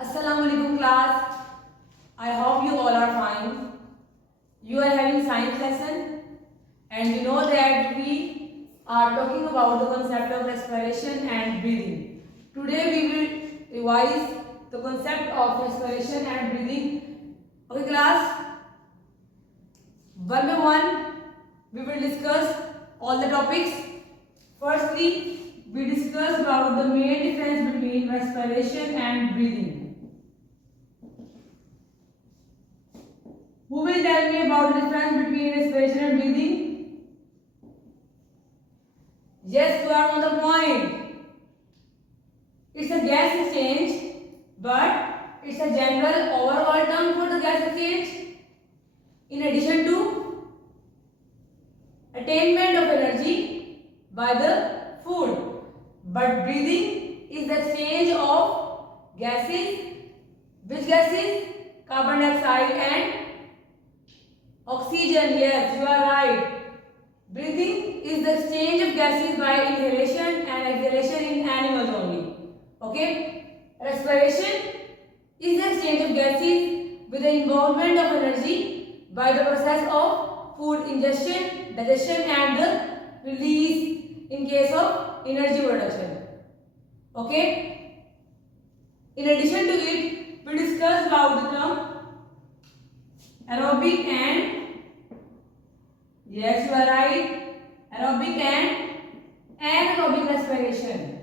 Assalamu alaikum class. I hope you all are fine. You are having science lesson and you know that we are talking about the concept of respiration and breathing. Today we will revise the concept of respiration and breathing. Okay class, one by one we will discuss all the topics. Firstly, we discuss about the main difference between respiration and breathing. Who will tell me about the difference between respiration and breathing? Yes, you are on the point. It's a gas exchange, but it's a general overall term for the gas exchange. In addition to attainment of energy by the food, but breathing is the exchange of gases. Which gases? Carbon dioxide and oxygen. Yes, you are right. Breathing is the exchange of gases by inhalation and exhalation in animals only. Okay. Respiration is the exchange of gases with the involvement of energy by the process of food ingestion, digestion and the release in case of energy production. Okay. In addition to it, we discussed about the term aerobic and yes, you are right. Aerobic and anaerobic respiration.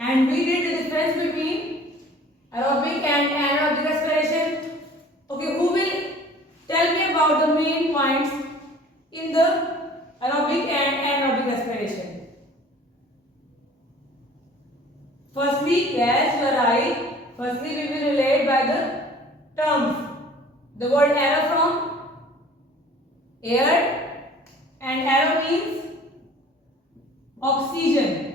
And we did the difference between aerobic and anaerobic respiration. Okay, who will tell me about the main points in the aerobic and anaerobic respiration? Firstly, yes, you are right. Firstly, we will relate by the terms. The word aero from air and aero means oxygen.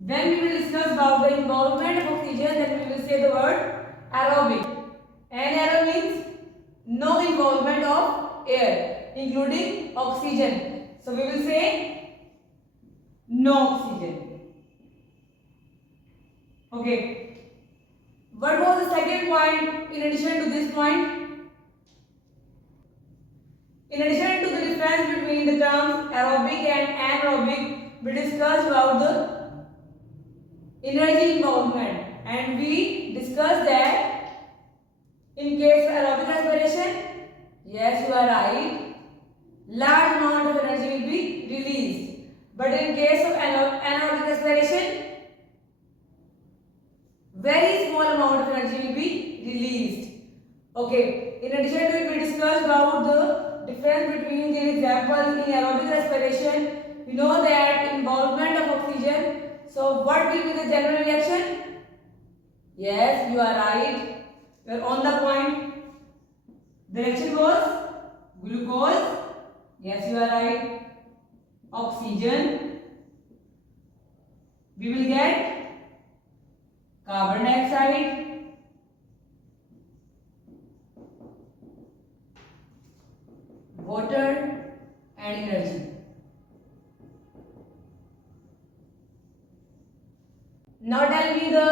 When we will discuss about the involvement of oxygen, then we will say the word aerobic. Anaero means no involvement of air, including oxygen. So we will say no oxygen. Okay. What was the second point in addition to this point? In addition to the difference between the terms aerobic and anaerobic, we discussed about the energy involvement and we discussed that in case of aerobic respiration, yes, you are right, large amount of energy will be released. But in case of anaerobic respiration, very small amount of energy will be released. Okay. In addition to it, we discussed about the difference between the examples in aerobic respiration. We know that involvement of oxygen. So, what will be the general reaction? Yes, you are right. You are on the point. The reaction was glucose. Yes, you are right. Oxygen. We will get carbon dioxide, water and energy. Now tell me the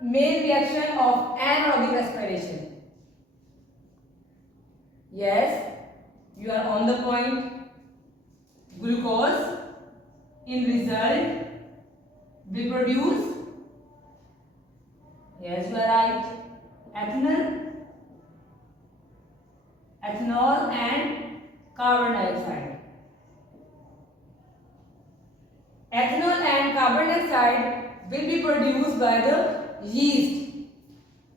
main reaction of anaerobic respiration. Yes, you are on the point. Glucose in result will produce, yes, you are right, ethanol and carbon dioxide. Ethanol and carbon dioxide will be produced by the yeast.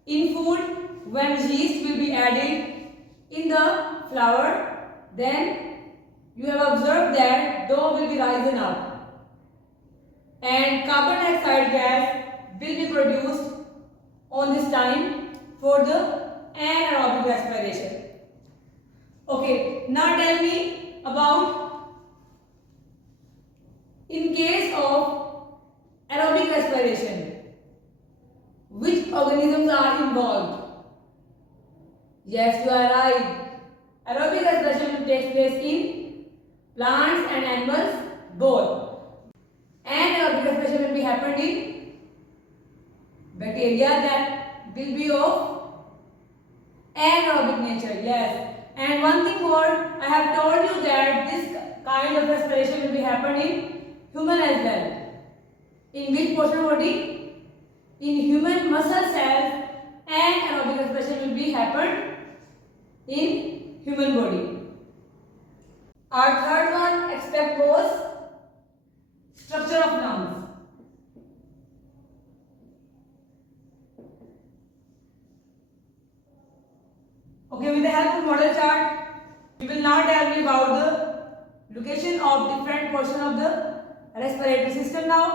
In food, when yeast will be added in the flour, then you have observed that dough will be rising up. And carbon dioxide gas will be produced on this time for the anaerobic respiration. Okay, now tell me about in case of aerobic respiration, which organisms are involved? Yes, you are right. Aerobic respiration takes place in plants and animals both. Anaerobic respiration will be happened in bacteria, that will be of anaerobic nature. Yes. And one thing more, I have told you that this kind of respiration will be happened in human as well. In which portion of body? In human muscle cells, anaerobic respiration will be happened in human body. Our third one aspect was structure of lungs. Okay, with the help of model chart, we will now tell me about the location of different portion of the respiratory system now.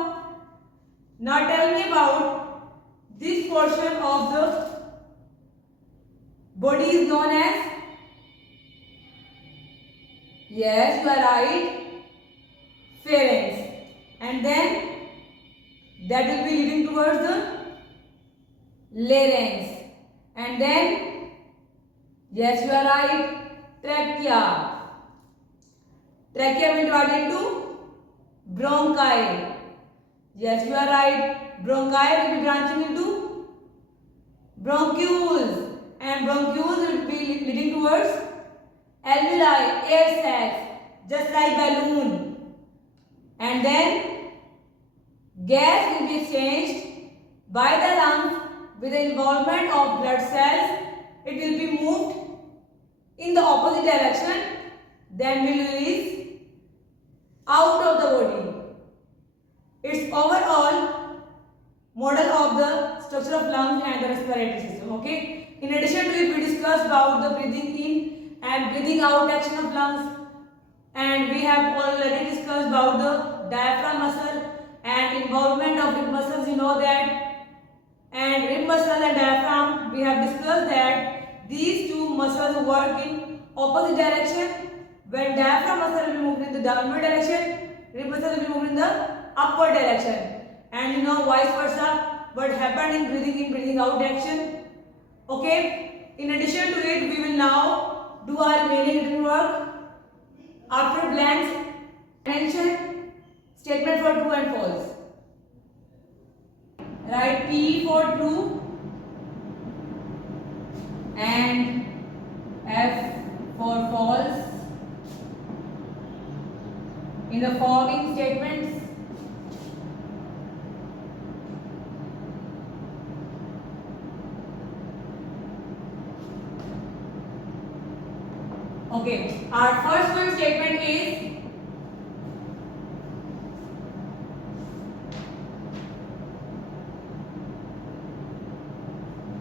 Now tell me about this portion of the body is known as, yes, you are right, pharynx. And then that will be leading towards the larynx. And then, yes, you are right, trachea. Trachea will divide into bronchi. Yes, you are right. Bronchi will be branching into bronchioles, and bronchioles will be leading towards alveoli, air sacs, just like balloon. And then gas will be exchanged by the lungs with the involvement of blood cells. It will be moved in the opposite direction, then will release out of the body. It's overall model of the structure of lungs and the respiratory system. Okay. In addition to it, we discussed about the breathing in and breathing out action of lungs, and we have already discussed about the diaphragm muscle and involvement of rib muscles. You know that, and rib muscle and diaphragm, we have discussed that these two muscles work in opposite direction. When diaphragm muscle will be moved in the downward direction, rib muscle will be moved in the upward direction, and you know vice versa, what happened in breathing out action. Okay. In addition to it, we will now do our remaining written work. After blanks, mention statement for true and false. Write T for true and F for false in the following statements. Okay, our first one statement is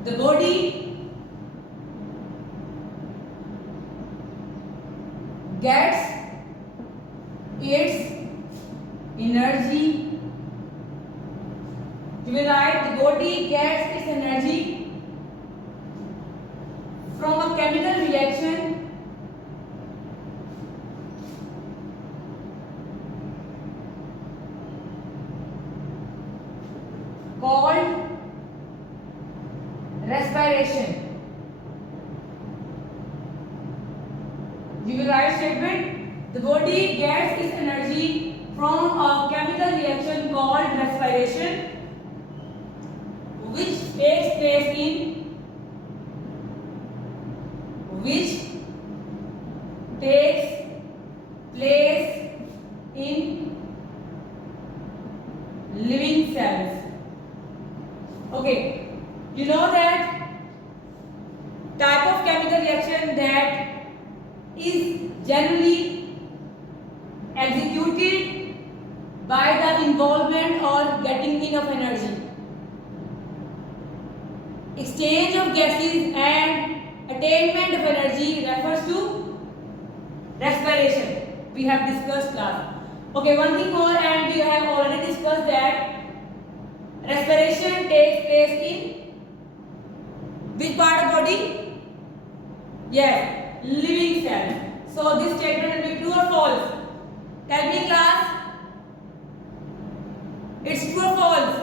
the body gets its energy. You will write the body gets its energy from a chemical reaction called respiration. You will write statement, the body gets its energy from a chemical reaction called respiration, which takes place in living cells. Okay, you know that type of chemical reaction that is generally executed by the involvement or getting enough energy. Exchange of gases and attainment of energy refers to respiration. We have discussed last. Okay, one thing more, and we have already discussed that respiration takes place in which part of body? Yes, living cell. So this statement will be true or false? Tell me, class. It's true or false?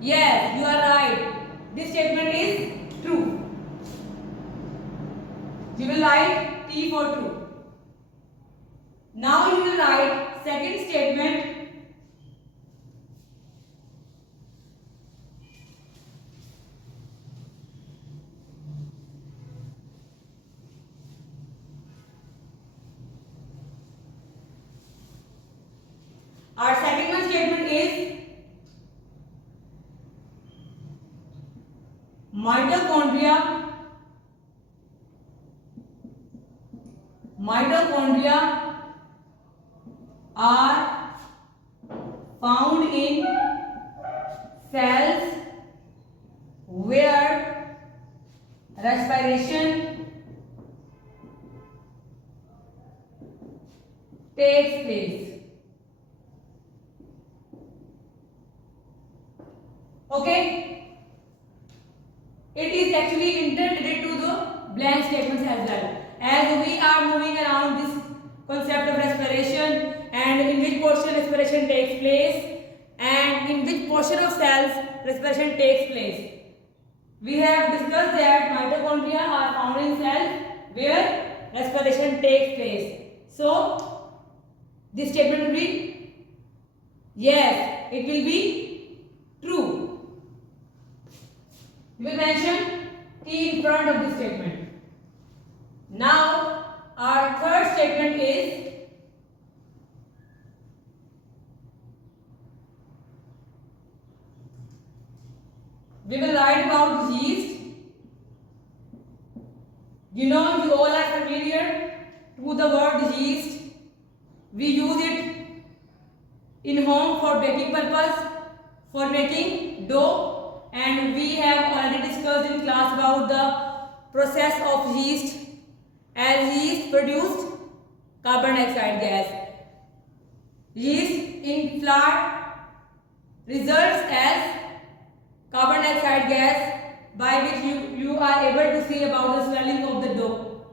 Yes, you are right. This statement is true. You will write T for true. Now you will write second statement. Our second one statement is mitochondria are found in cells where respiration takes place. Okay, it is actually interrelated to the blank statements as well, as we are moving around this concept of respiration and in which portion respiration takes place and in which portion of cells respiration takes place. We have discussed that mitochondria are found in cells where respiration takes place. So this statement will be yes, it will be true. We will mention T in front of this statement. Now our third statement is we will write about yeast. You all are familiar to the word yeast. We use it in home for baking purpose, for making dough. And we have already discussed in class about the process of yeast, as yeast produced carbon dioxide gas. Yeast in flour results as carbon dioxide gas, by which you are able to see about the swelling of the dough.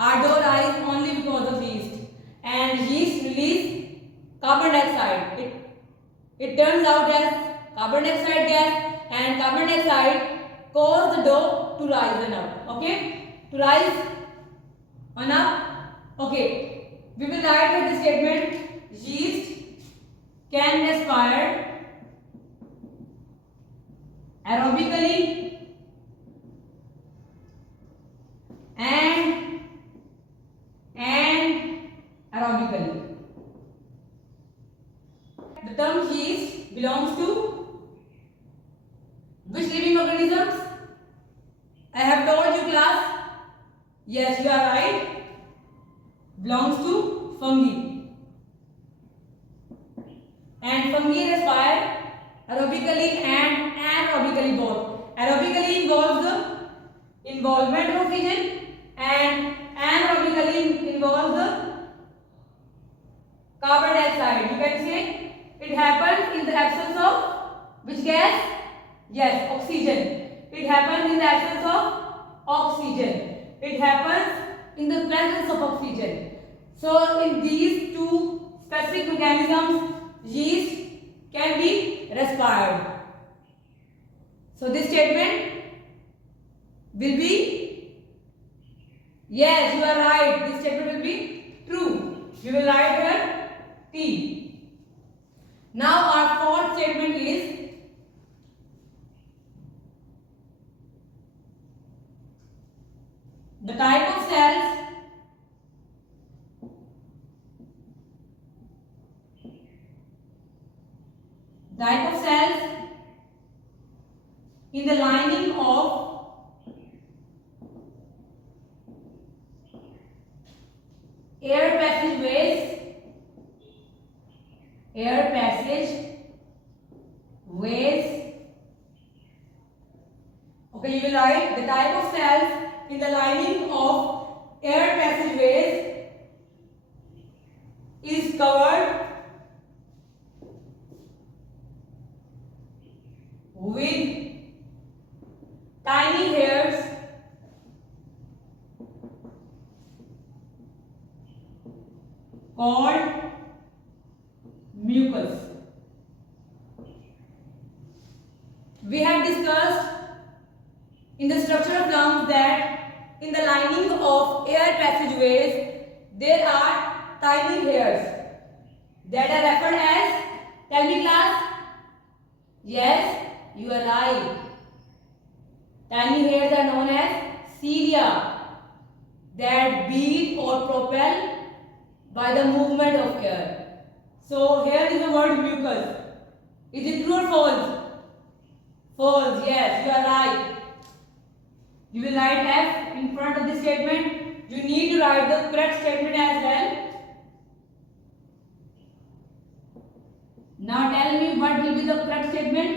Our dough rises only because of yeast, and yeast release carbon dioxide. It turns out as carbon dioxide gas, and carbon dioxide cause the dough to rise on up. Okay, to rise on up. Okay, we will write with the statement yeast can respire aerobically and aerobically. The term yeast belongs to which living organisms? I have told you class. Yes, you are right. Belongs to fungi. And fungi respire aerobically and anaerobically both. Aerobically involves the involvement of oxygen and anaerobically involves the carbon dioxide. You can say it happens in the absence of which gas? Yes, oxygen. It happens in the absence of oxygen. It happens in the presence of oxygen. So in these two specific mechanisms, yeast can be respired. So this statement will be yes, you are right. This statement will be true. You will write here T. Now our fourth statement is the type of cells in the lining of air passageways. Okay, you will write the type of cells in the lining of air passageways is covered with tiny hairs called mucus. We have discussed in the structure of lungs that in the lining of air passageways there are tiny hairs that are referred as, tell me class. Yes, you are right. Tiny hairs are known as cilia that beat or propel by the movement of air. So here is the word mucus. Is it true or false? False. Yes, you are right. You will write F in front of the statement. You need to write the correct statement as well. Now tell me what will be the correct statement.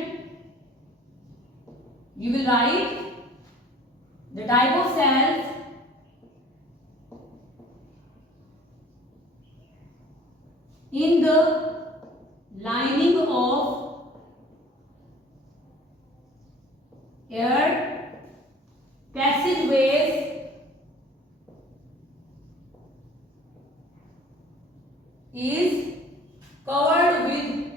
You will write the type of cells in the lining of air passageways is covered with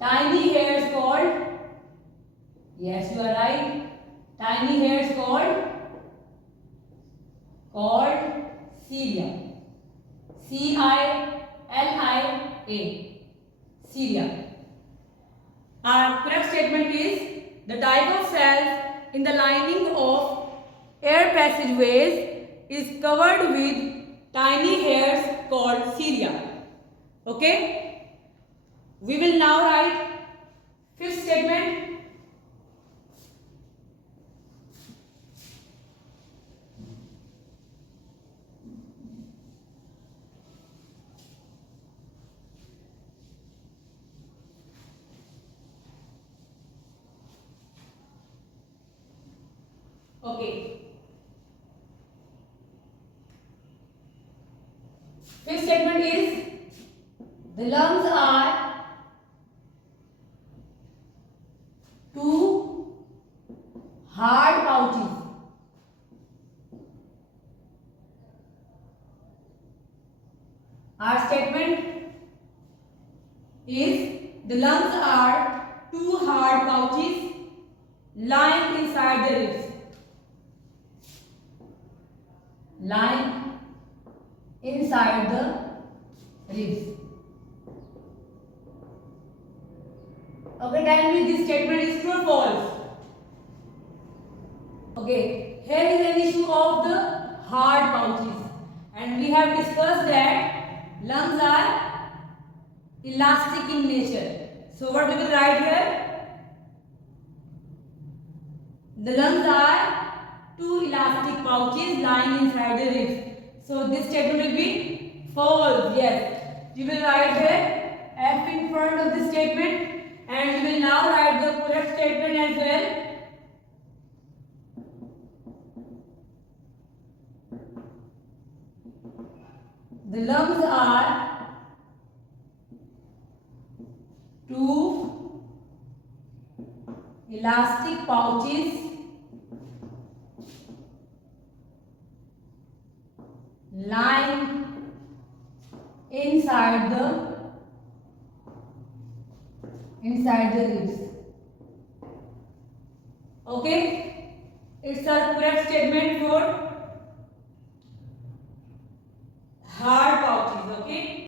tiny hairs called, yes you are right, tiny hairs called cilia. C-I-L-I-A, cilia. Our correct statement is the type of cells in the lining of air passageways is covered with tiny hairs called cilia. Okay? We will now write fifth statement. Okay. Fifth statement is the lungs are two hard pouches. Our statement is the lungs are two hard pouches lying inside the ribs. Lying inside the ribs. Okay, tell me this statement is true or false? Okay, here is an issue of the hard pouches, and we have discussed that lungs are elastic in nature. So what we will write here? The lungs are two elastic pouches lying inside the ribs. So this statement will be false. Yes. You will write here F in front of the statement, and you will now write the correct statement as well. The lungs are two elastic pouches lying inside the ribs. Okay, it's a correct statement for hard pouches. Okay,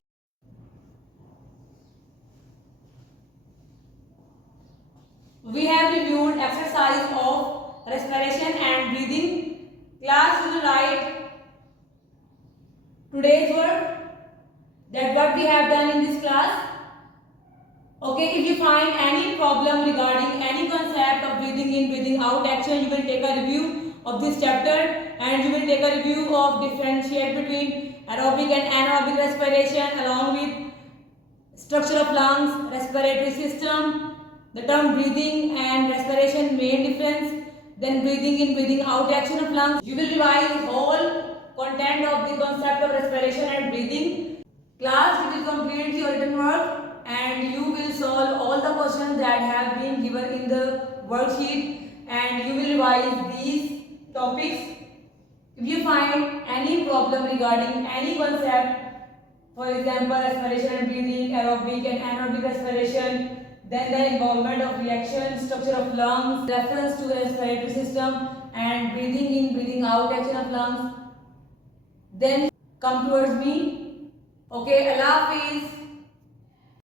we have reviewed exercise of respiration and breathing. Class will write today's work, that what we have done in this class. Okay, if you find any problem regarding any concept of breathing in, breathing out action, you will take a review of this chapter, and you will take a review of differentiate between aerobic and anaerobic respiration along with structure of lungs, respiratory system, the term breathing and respiration main difference, then breathing in, breathing out action of lungs. You will revise whole content of the concept of respiration and breathing. Class, you will complete your written work and you will solve all the questions that have been given in the worksheet, and you will revise these topics. If you find any problem regarding any concept, for example respiration and breathing, aerobic and anaerobic respiration, then the involvement of reaction, structure of lungs, reference to the respiratory system, and breathing in, breathing out action of lungs, then come towards me. Okay, Allah Hafiz.